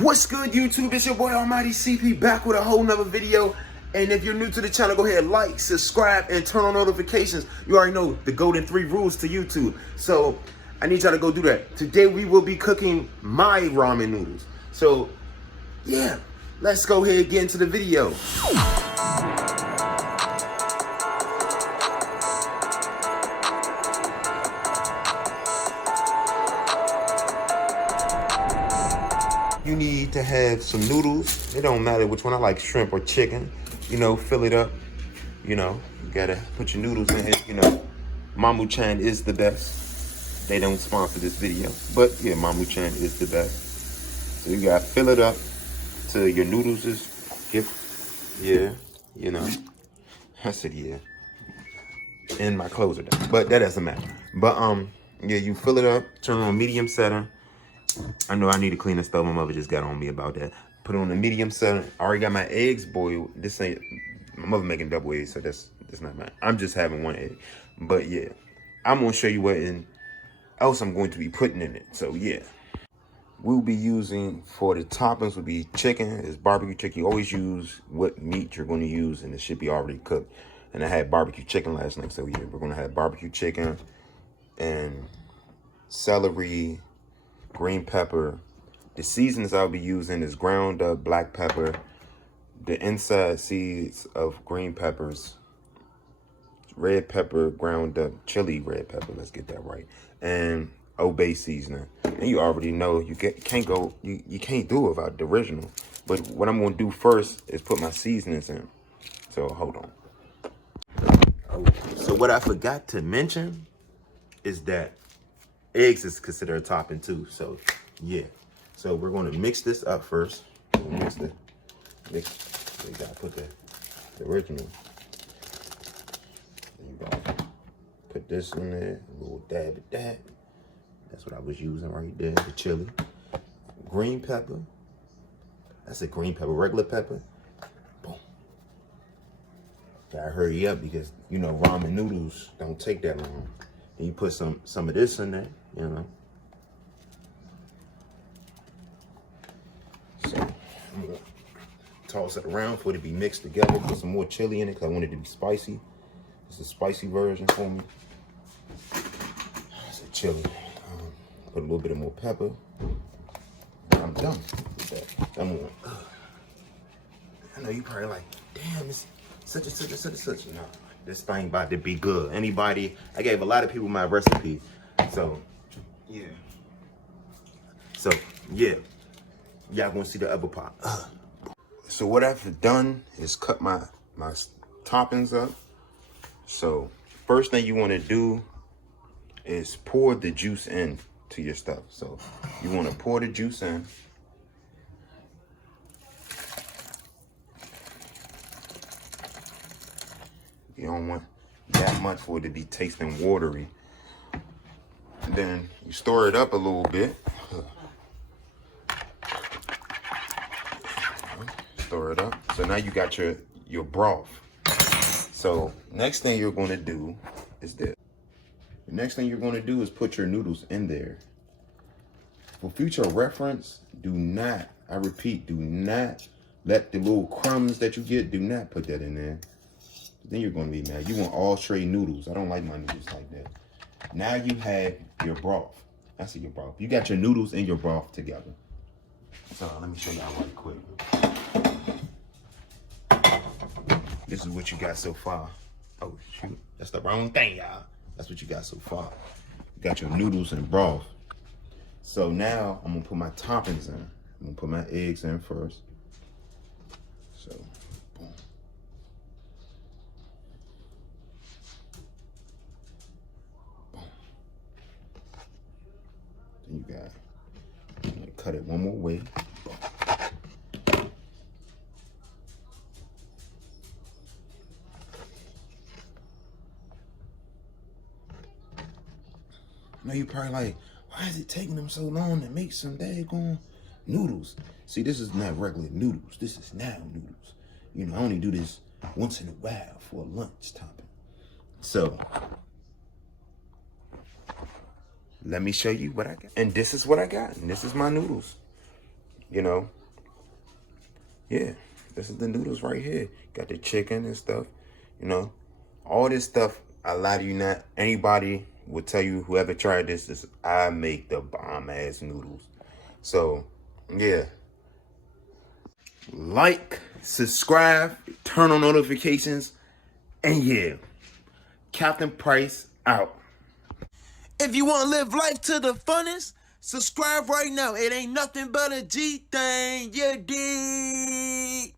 What's good, YouTube? It's your boy Almighty CP back with a whole nother video. And if you're new to the channel, go ahead, like, subscribe, and turn on notifications. You already know the golden 3 rules to YouTube. So I need y'all to go do that. Today we will be cooking my ramen noodles. So yeah, let's go ahead and get into the video. You need to have some noodles. It don't matter which one. I like shrimp or chicken. You know, fill it up. You know, you gotta put your noodles in here. You know, Mamu Chan is the best. They don't sponsor this video, but yeah, Mamu Chan is the best. So you gotta fill it up till your noodles is yeah, you know. I said yeah. And my clothes are done, but that doesn't matter. But yeah, you fill it up. Turn on medium setting. I know I need to clean the stuff. My mother just got on me about that. Put it on the medium setting. I already got my eggs boiled. This ain't, my mother making double eggs, so that's not mine. I'm just having one egg. But yeah, I'm gonna show you what else I'm going to be putting in it. So yeah, we'll be using, for the toppings, will be chicken. It's barbecue chicken. You always use what meat you're going to use, and it should be already cooked. And I had barbecue chicken last night, so yeah, we're gonna have barbecue chicken and celery, green pepper. The seasonings I'll be using is ground up black pepper, the inside seeds of green peppers, red pepper ground up, chili red pepper, let's get that right, and Obey seasoning. And you already know you can't do it without the original. But what I'm gonna do first is put my seasonings in. So hold on. So what I forgot to mention is that eggs is considered a topping too. So yeah, so we're going to mix this up first. Mix. We gotta put the original. You gotta put this in there, a little dab of that. That's what I was using right there. The chili, green pepper. That's a green pepper, regular pepper. Boom. Gotta hurry up because you know ramen noodles don't take that long. And you put some of this in there, you know. So I'm gonna toss it around for it to be mixed together. Put some more chili in it because I want it to be spicy. It's a spicy version for me. It's a chili. Put a little bit of more pepper. I'm done with that. I know you probably like, damn, it's such and such and such and such. No, this thing about to be good. Anybody, I gave a lot of people my recipe. So, yeah. So, yeah. Y'all gonna see the other part. So what I've done is cut my toppings up. So, first thing you wanna do is pour the juice in to your stuff. So, you wanna pour the juice in. You don't want that much for it to be tasting watery. And then you stir it up a little bit. Stir it up. So now you got your broth. So next thing you're gonna do is this. The next thing you're gonna do is put your noodles in there. For future reference, do not, I repeat, do not let the little crumbs that you get, do not put that in there. Then you're gonna be mad. You want all straight noodles. I don't like my noodles like that. Now you have your broth. I see your broth. You got your noodles and your broth together. So let me show y'all right quick. This is what you got so far. Oh shoot, that's the wrong thing, y'all. That's what you got so far. You got your noodles and broth. So now I'm gonna put my toppings in. I'm gonna put my eggs in first. So, boom. You got, cut it one more way. Now you probably like, why is it taking them so long to make some daggone noodles? See, this is not regular noodles. This is now noodles. You know, I only do this once in a while for a lunch topping. So, let me show you what I got. And this is what I got. And this is my noodles. You know, yeah, this is the noodles right here. Got the chicken and stuff. You know, all this stuff. I lie to you not. Anybody will tell you, whoever tried this, is I make the bomb ass noodles. So, yeah. Like, subscribe, turn on notifications, and yeah, Captain Price out. If you want to live life to the funnest, subscribe right now. It ain't nothing but a G thing, you dig?